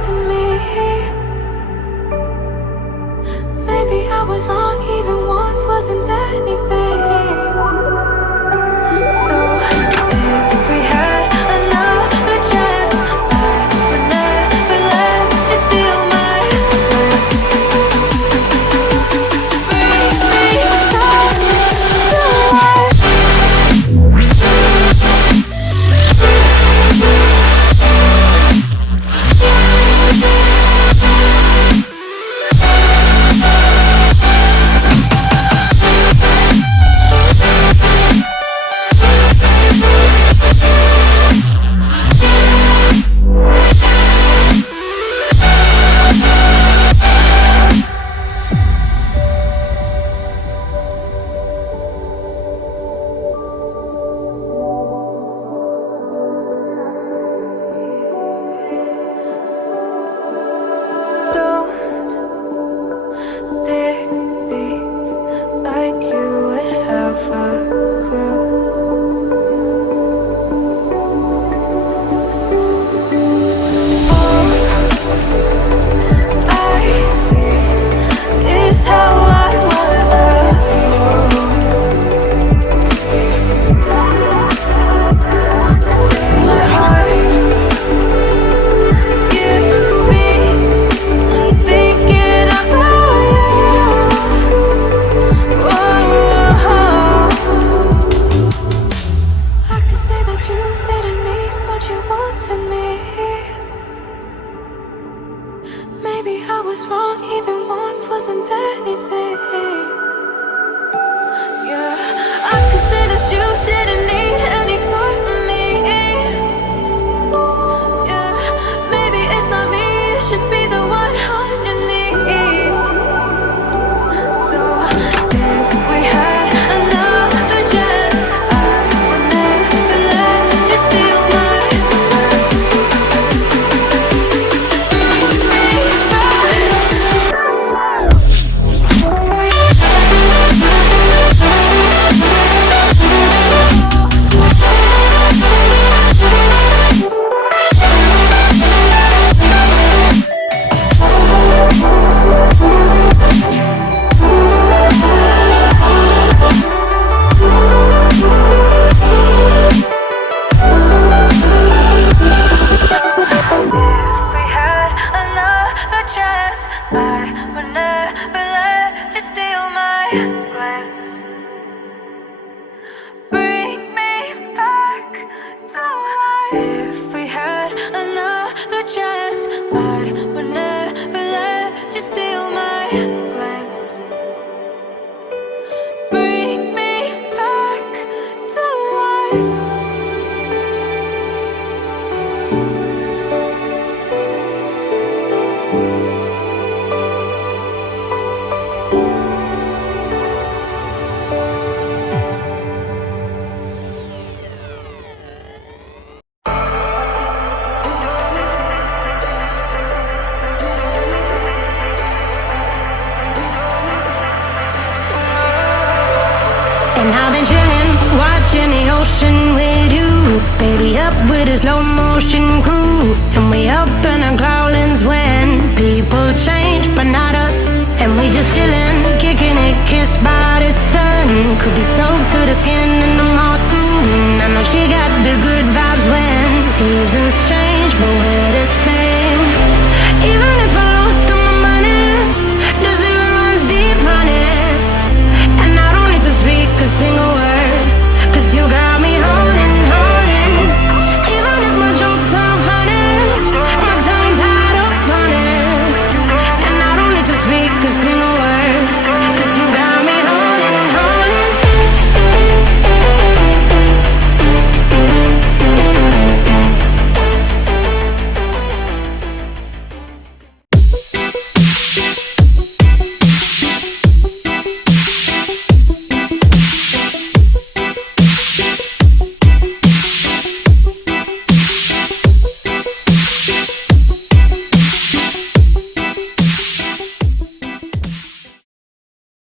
to me. Maybe I was wrong, even want wasn't anything. So if we had another chance, I would never let you steal my heart. Bring me back to life. And I've been chillin', watching the ocean with you. Baby, up with a slow motion crew. And we up in our growlings when people change, but not us. And we just chillin', kicking it, kissed by the sun. Could be soaked to the skin